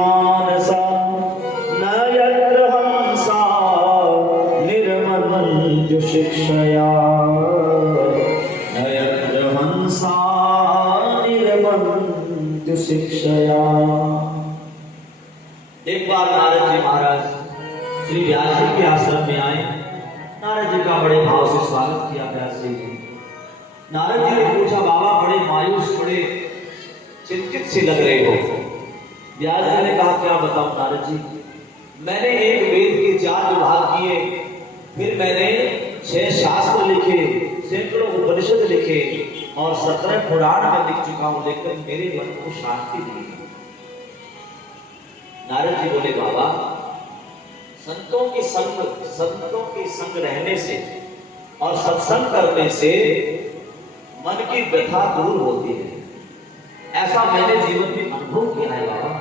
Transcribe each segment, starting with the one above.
मानसा न यत्र हंसा निर्मल शिक्षया न यत्र हंसा निर्मल शिक्षया। एक बार नारद जी महाराज श्री व्यास जी के आश्रम में आए। नारद जी का बड़े भाव से स्वागत किया व्यास जी। नारद जी ने पूछा, बाबा बड़े मायूस, बड़े चिंतित से लग रहे हो। व्यास जी ने कहा, क्या बताऊं नारद जी, मैंने एक वेद के 4 विभाग किए, फिर मैंने 6 शास्त्र लिखे, सैकड़ों उपनिषद लिखे और 17 पुराण में लिख चुका हूं, लेकिन मेरे मन को शांति नहीं। नारद जी बोले, बाबा संतों के संग रहने से और सत्संग करने से मन की व्यथा दूर होती है। ऐसा मैंने जीवन में अनुभव किया है बाबा।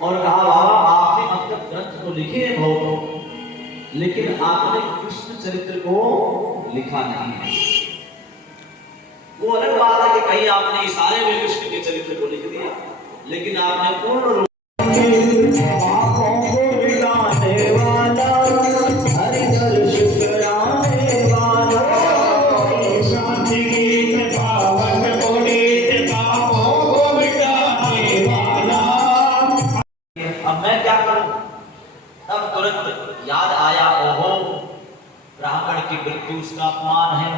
और कहा, बाबा आपने अब तक ग्रंथ तो लिखे हैं बहुत, लेकिन आपने कृष्ण चरित्र को लिखा नहीं है। वो अलग बात है कि कहीं आपने इशारे में कृष्ण के चरित्र को लिख दिया, लेकिन आपने पूर्ण रूप याद आया, ओहो ब्राह्मण की मृत्यु उसका अपमान है,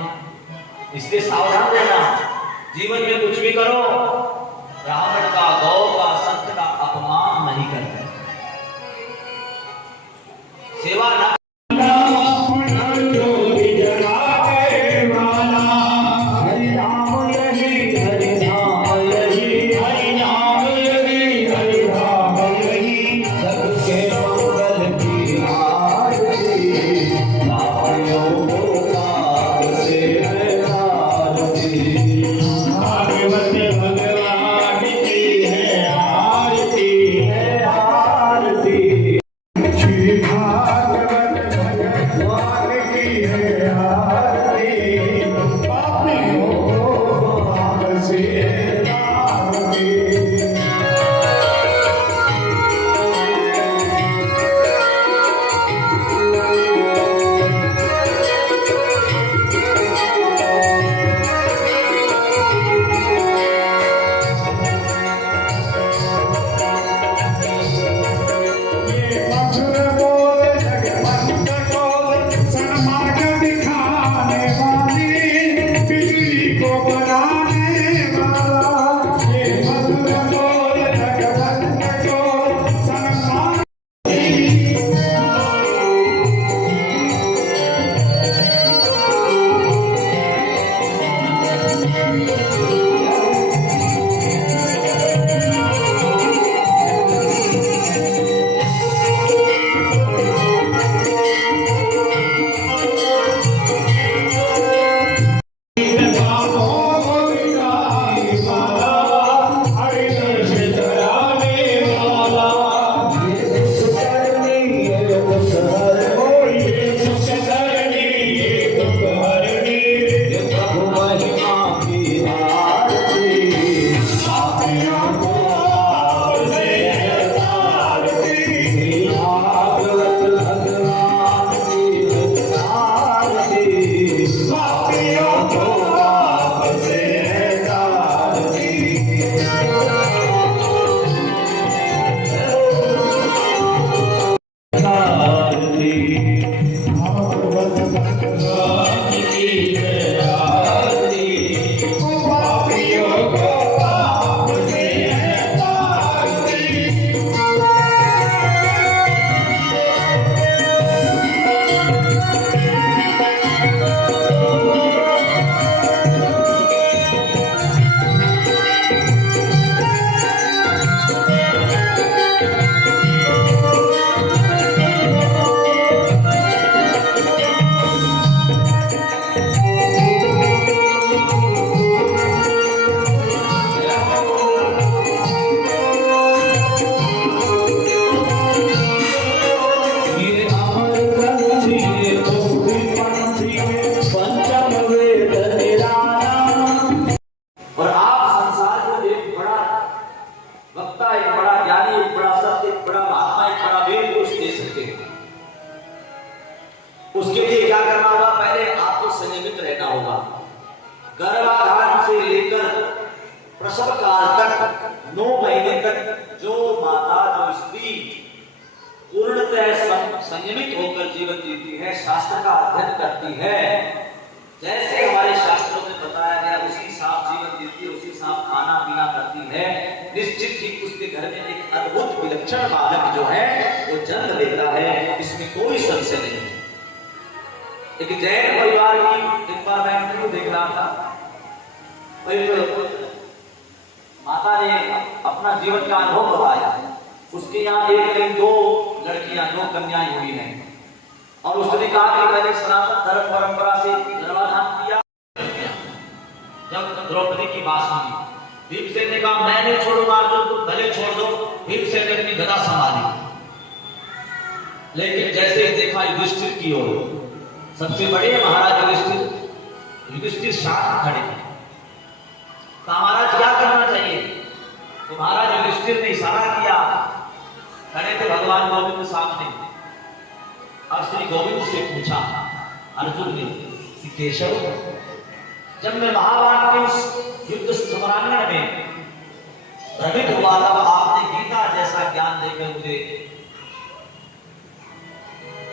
इसलिए सावधान रहना। जीवन में कुछ भी करो, ब्राह्मण का, गौ का, संत का अपमान नहीं करना। सेवा ना आगे बढ़ते जो माता, जो स्त्री पूर्णतः संयमित होकर जीवन जीती है, शास्त्र का अध्ययन करती है, जैसे हमारे शास्त्रों में बताया गया उसी साफ जीवन जीती है, उसी साफ खाना पीना करती है, निश्चित ही उसके घर में एक अद्भुत विलक्षण बालक जो है वो जन्म लेता है, इसमें कोई संशय नहीं है। एक जैन परिवार की एक बार मैं इंटरव्यू देख रहा था, माता ने अपना जीवन का अनुभव बताया। उसके यहाँ एक नहीं दो लड़कियां, दो कन्याएं हुई हैं, और उसने कहा कि मैंने सनातन धर्म परंपरा से गर्भाधान किया। जब द्रौपदी की बात सुनी, भीमसेन ने कहा मैं नहीं छोड़ूंगा अर्जुन, तुम भले छोड़ दो। भीमसेन ने अपनी गदा संभाली, लेकिन जैसे ही देखा युधिष्ठिर की ओर, सबसे बड़े महाराज युधिष्ठिर शांत खड़े थे। तो महाराज क्या करना चाहिए? तो महाराज युधिष्ठिर ने इशारा किया, खड़े थे भगवान गोविंद सामने। अब श्री गोविंद से पूछा अर्जुन ने कि केशव, जब मैं महाभारत के उस युद्ध समरांगण में भ्रमित हुआ था, आपने गीता जैसा ज्ञान देकर मुझे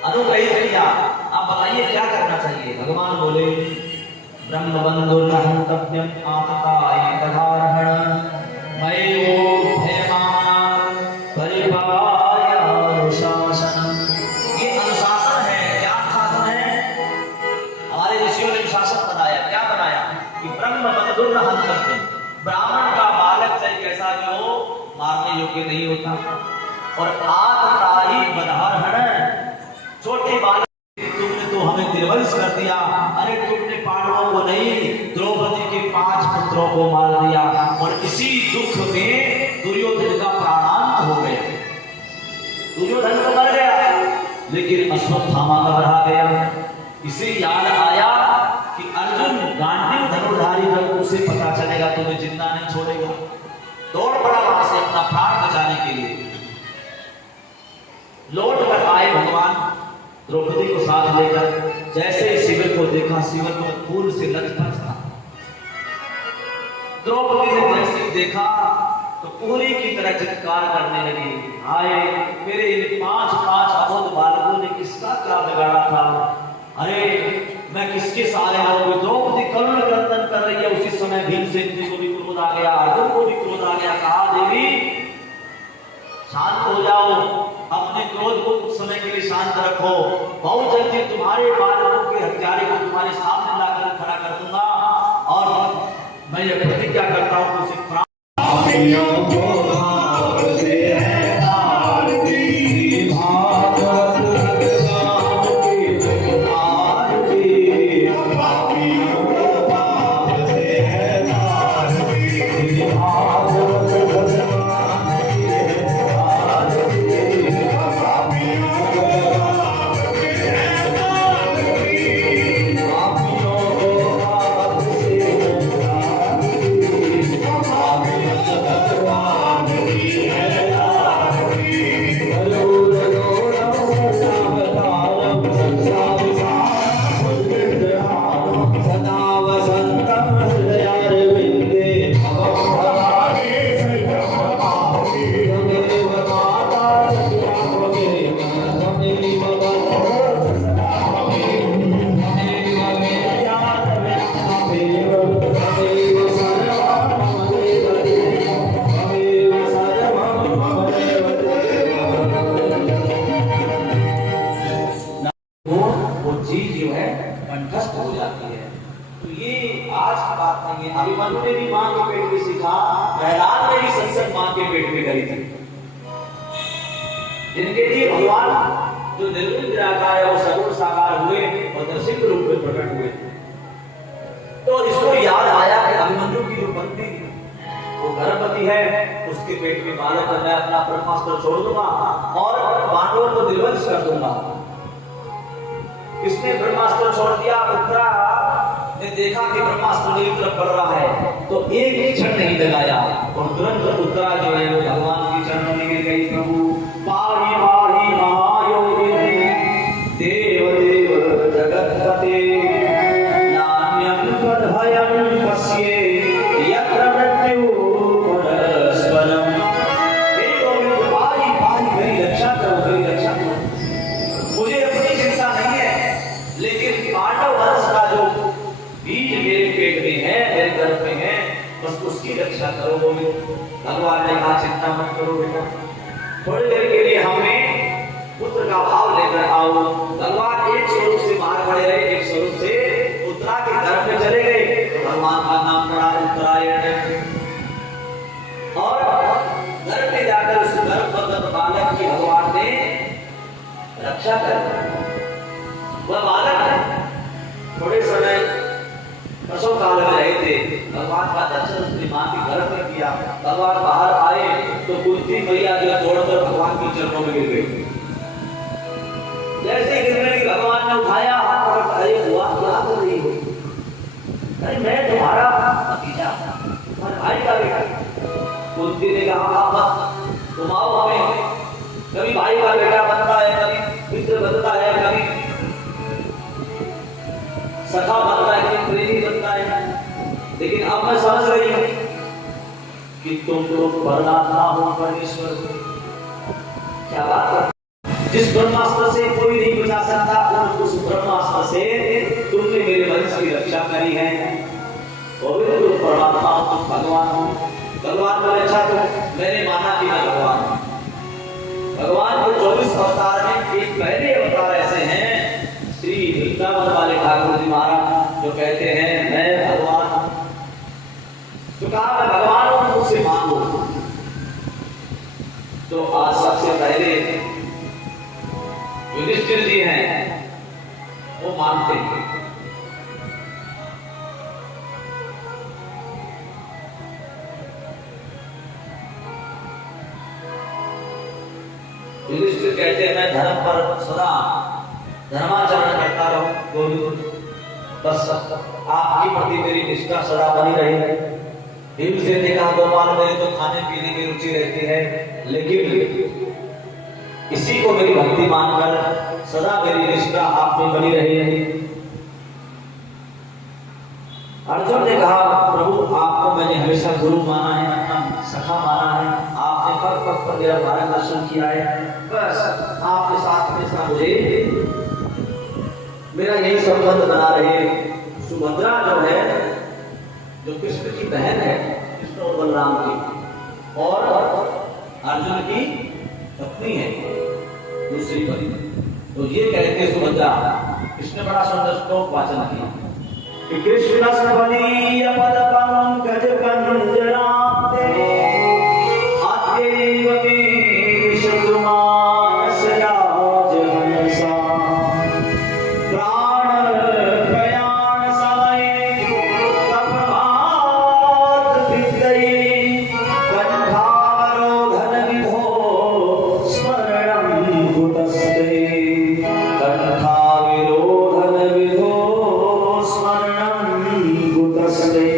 अनुग्रहित किया, आप बताइए क्या करना चाहिए? भगवान बोले ब्रह्मबंधुर्हंतव्यम आतताय तदारहण मयो भयमान परिपाय अनुशासन। ये अनुशासन है, क्या अनुशासन है? हमारे ऋषियों ने अनुशासन बनाया, क्या बनाया कि ब्रह्मबंधुर्हंतव्यम, ब्राह्मण का बालक चाहे कैसा भी हो मारने योग्य नहीं होता, और आतताय बधारहण, छोटे बालक तुमने तो हमें निर्वंश कर दिया, अरे तुमने पांडवों को नहीं द्रौपदी के 5 पुत्रों को मार दिया, और इसी दुख में दुर्योधन का प्राणांत हो गया। दुर्योधन तो मर गया, लेकिन अश्वत्थामा का रहा गया। इसे याद आया कि अर्जुन गांडीव धनुर्धारी, जब उसे पता चलेगा तुम्हें जिंदा नहीं छोड़ेगा, दौड़ पड़ा वहां से अपना प्राण बचाने के लिए। लौट कर आए भगवान द्रौपदी को साथ लेकर, जैसे ही शिविर को देखा, शिविर को फूल से लचपच था। द्रौपदी ने जैसे ही देखा तो पूरी की तरह चित्कार करने लगी, हाय मेरे इन 5 अबोध बालकों ने किसका क्या बिगाड़ा था, अरे मैं किसके सहारे रहूंगी। द्रौपदी करुण क्रंदन कर रही है। उसी समय भीमसेन जी को भी क्रोध आ गया, अर्जुन को भी क्रोध आ गया। कहा देवी शांत हो जाओ, अपने क्रोध को कुछ समय के लिए शांत रखो, बहुत जल्दी तुम्हारे बालकों के हत्यारे को तुम्हारे सामने लाकर खड़ा कर दूंगा, और मैं ये प्रतिज्ञा करता हूं कि उसे प्राण अभिमन्यु ने भी मां के पेट में सीखा, प्रहलाद ने भी सत्संग मां के पेट में करी थी। जिनके लिए भगवान जो निर्गुण निराकार है वो सगुण साकार हुए और दर्शिक रूप में प्रकट हुए। तो इसको याद आया कि अभिमन्यु की जो पत्नी वो गर्भवती है, उसके पेट में बालक है, मैं अपना ब्रह्मास्त्र छोड़ दूंगा और पांडवों को निर्वंश कर दूंगा। इसने ब्रह्मास्त्र छोड़ दिया। उत्तरा ने देखा कि ब्रह्मास्त्र मेरी तरफ बढ़ रहा है, तो एक ही क्षण नहीं लगाया और तुरंत उत्तरा जो है वो भगवान की चरणों में गिर गई। प्रभु पाहि पाहि महायोगिनी देव देव जगत्पते नान्यं तद्भयं पश्ये यत्र मृत्यु परस्परम्। करो गोविंद। भगवान ने कहा चिंता मत करो बेटा, थोड़ी देर के लिए हमें पुत्र का भाव लेकर आओ। भगवान एक स्वरूप से बाहर खड़े रहे, एक स्वरूप से उत्तरा के गर्भ में चले गए। तो भगवान का नाम पड़ा उत्तरायण। और गर्भ में जाकर उस गर्भवत बालक की भगवान ने रक्षा कर। वह बालक थोड़े समय प्रसव काल में रहे थे, भगवान का दर्शन उसकी मां के गर्भ में किया। भगवान बाहर आए तो कुंती मैया जो दौड़कर भगवान के चरणों में गिर गई। जैसे गिरने की भगवान ने उठाया हाथ पकड़, अरे हुआ क्या कर रही हो? अरे मैं तुम्हारा भतीजा, तुम्हारे भाई का बेटा। कुंती ने कहा मत, तुम आओ हमें, कभी भाई का बेटा बनता है, कभी मित्र बनता है, कभी सखा बनता है, कभी प्रेमी बनता है। लेकिन अब मैं समझ रही हूं कि तुम लोग परमात्मा हो, परमेश्वर। क्या बात है, जिस ब्रह्मास्त्र से कोई नहीं बचा सकता, उस ब्रह्मास्त्र से तुमने मेरे वंश की रक्षा करी है। और तुम परमात्मा हो, तुम भगवान हो। भगवान बोले अच्छा, तो मैंने माना कि मैं भगवान हूं। भगवान के 24 अवतार में एक पहले अवतार ऐसे हैं श्री वृंदावन वाले ठाकुर जी महाराज, जो कहते हैं मैं भगवान हूं। तो कहा मैं भगवान हूं, मुझसे मांगो। तो आज सबसे पहले युधिष्ठिर जी हैं, वो मानते हैं। युधिष्ठिर कहते हैं मैं धर्म पर सदा धर्माचरण करता रहूं गोविंद, बस आपकी प्रति मेरी निष्ठा सदा बनी रही। भीमसेन ने कहा गोपाल मेरे तो खाने पीने की रुचि रहती है, लेकिन इसी को मेरी भक्ति मानकर सदा मेरी निष्ठा आप में बनी रही। अर्जुन ने कहा प्रभु आपको मैंने हमेशा गुरु माना है, अपना सखा माना है, आपने पग पग पर मेरा मार्गदर्शन किया है, बस आपके साथ हमेशा मुझे मेरा यही संबंध बना रहे। सुभद्रा जो है, जो कृष्ण की बहन है, कृष्ण और बलराम की, और अर्जुन की पत्नी है दूसरी पत्नी। तो ये कहते सुभद्रा, कृष्ण बड़ा सुंदर श्लोक वाचन किया कि कृष्ण स्मरणीय पद पंकज कंजनाते आद्यैव मे शत्रुमानस राजहंसा प्राण प्रयाण समय तपवात विद्यि कंठावरोधन विधो स्मरणं कुतस्ते कंठाविरोधन विधो स्मरणं कुतस्ते।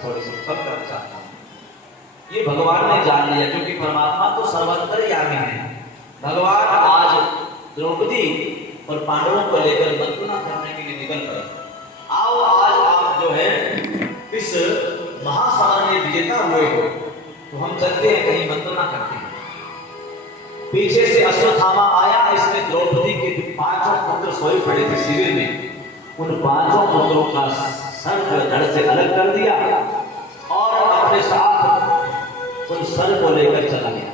थोड़ी सी कम करना चाहता हूँ। ये भगवान ने जान लिया, क्योंकि परमात्मा तो सर्वंतर्यामी है। भगवान आज द्रौपदी और पांडवों को लेकर मंत्रणा करने के लिए निकल गए। आओ आज आप जो है इस महासागर में विजेता हुए हो, तो हम चलते हैं कहीं मंत्रणा करते हैं। पीछे से अश्वत्थामा आया, इसने द्रौपदी के 5 पुत्र सोए पड़े थे शिविर में, उन 5 पुत्रों का सर धड़ से अलग कर दिया और अपने साथ उन सर को लेकर चला गया।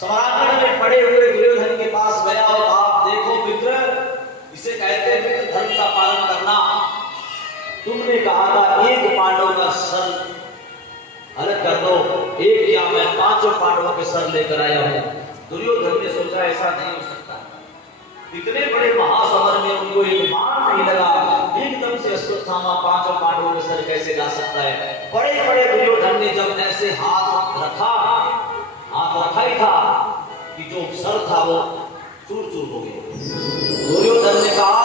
सम्रांगण में पड़े हुए दुर्योधन के पास गया और आप देखो मित्र, इसे कहते हैं मित्र धर्म का पालन करना। तुमने कहा था एक पांडव का सर अलग कर दो, एक या मैं 5 पांडवों के सर लेकर आया हूं। दुर्योधन ने सोचा ऐसा नहीं हो सकता, इतने बड़े महासमर में उनको एक बाण नहीं लगा, एकदम से अश्वत्थामा 5 पांडवों के सर कैसे ला सकता है। बड़े बड़े दुर्योधन ने जब ऐसे हाथ रखा ही था कि जो सर था वो चूर चूर हो गया। दुर्योधन ने कहा,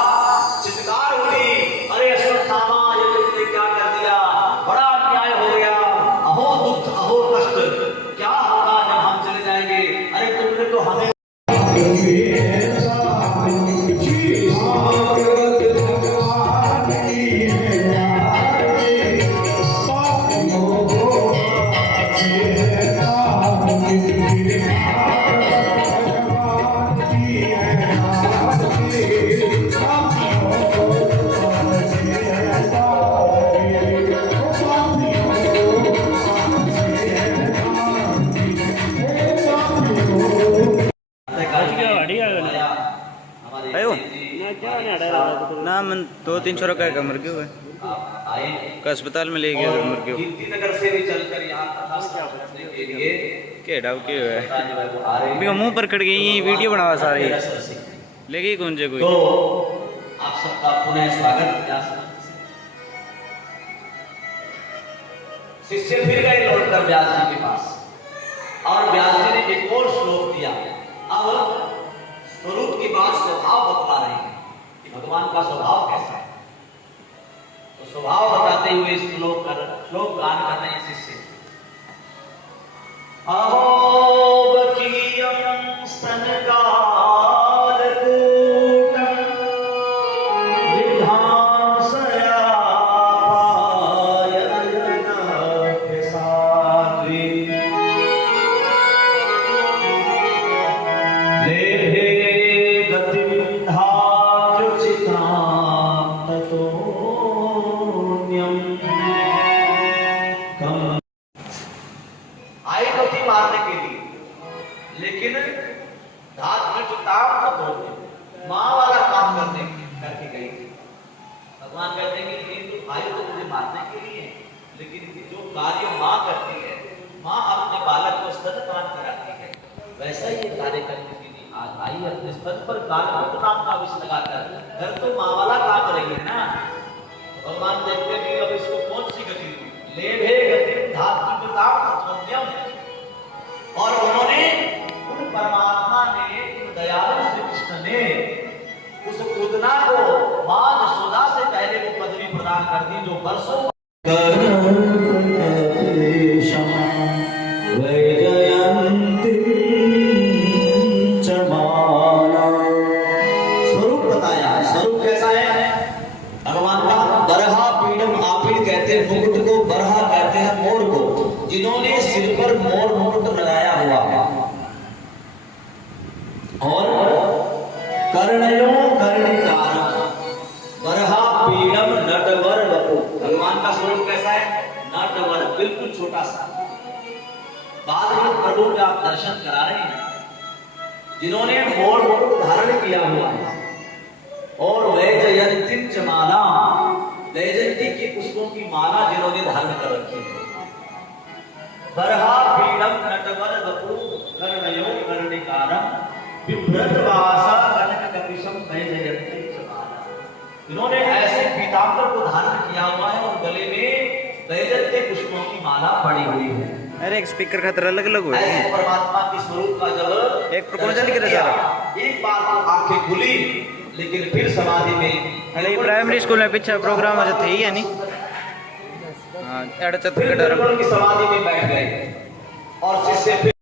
चित्कार हुई, अरे अश्वत्थामा ये तुमने क्या कर दिया, बड़ा अन्याय हो गया, अहो दुख अहो कष्ट, क्या होगा जब हम चले जाएंगे। अरे तुमने तो हमें ना मन 2-3 छोरा का मर गए हुए का अस्पताल में ले गया मर गए। कीर्तिनगर से भी चलकर यहाँ कथा सुनने के लिए के डाउ के हुए अभी मुंह पर कट गई, वीडियो बनावा सारी लेके कौन जे कोई। तो आप सबका पुनः स्वागत। शिष्य फिर गए लौटकर व्यास जी के पास और व्यास जी ने एक और श्लोक दिया। अब स्वरूप की बात स्वभाव बता रहे हैं कि भगवान का स्वभाव कैसा है, तो स्वभाव बताते हुए श्लोक गान कर रहे हैं शिष्य। अहोबकीयं स्तनकालकूटं विधांसया पाययनप्रसाद्रि लेभे गतिं धात्युचितां ततोऽन्यं कम्। आई तो थी मारने के लिए, लेकिन माँ वाला काम करके गई थी। भगवान कहते हैं कि तो भाई तो मुझे मारने के लिए, लेकिन जो कार्य माँ करती है, माँ अपने बालक को स्तनपान कराती है, वैसा ही कार्य करने के लिए आज आई अपने स्तन पर कालकूट नाम का विष लगाकर। घर तो माँ वाला काम रही है ना। भगवान देखते हैं कि अब इसको कौन सी गति दी, लेभे गति धात्विकताम तत्वज्ञम। और उन्होंने उन परमात्मा ने, उन दयालु श्री कृष्ण ने उस पूतना को मां यशोदा से पहले वो पदवी प्रदान कर दी जो वर्षों स्वरूप बताया। स्वरूप कैसा है भगवान का? बरहा पीड़म आपीड़ कहते हैं मुकुट को, बरहा कहते हैं मोर को, जिन्होंने सिर पर मोर मुकुट लगाया हुआ है। और कर्णयो कर्णिकारम बरहा पीड़म नटवर वपु। भगवान का स्वरूप कैसा है? नटवर, बिल्कुल छोटा सा। बाद में प्रभु का आप दर्शन करा रहे हैं, जिन्होंने मोर मुकुट धारण किया हुआ है। और वैजयंती च माला, वैजयंती के पुष्पों की माला जिन्होंने धारण कर रखी है। बरहा पीड़म नटवर वपु कर्णयो कर्णिकारम विभ्रतवासा कनक कपिशम वैजयंती च माला। इन्होंने ऐसे पीताम्बर को धारण किया हुआ है और गले में वैजयंती पुष्पों की माला पड़ी हुई है। अरे एक स्पीकर खातर अलग अलग हुए ऐसे परमात्मा की स्वरूप का जब एक प्रपोजल की रचा एक बार तो आंखें खुली, लेकिन फिर समाधि में अरे प्राइमरी स्कूल में पीछे प्रोग्राम आज थे ही नहीं। हाँ एड की समाधि में बैठ गए और शिष्य फिर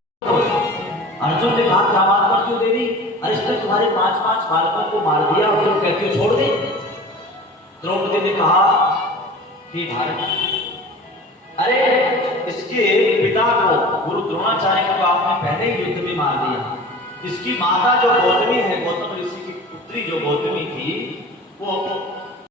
अर्जुन ने कहा क्या बात करती हो देवी, अरे इसने तुम्हारे 5 बालकों को मार दिया और तुम कहती हो छोड़ दे। द्रौपदी ने कहा कि भारत, अरे इसके पिता को गुरु द्रोणाचार्य को आपने पहले ही युद्ध में मार दिया। इसकी माता जो गौतमी है, गौतम ऋषि की पुत्री जो गौतमी थी, वो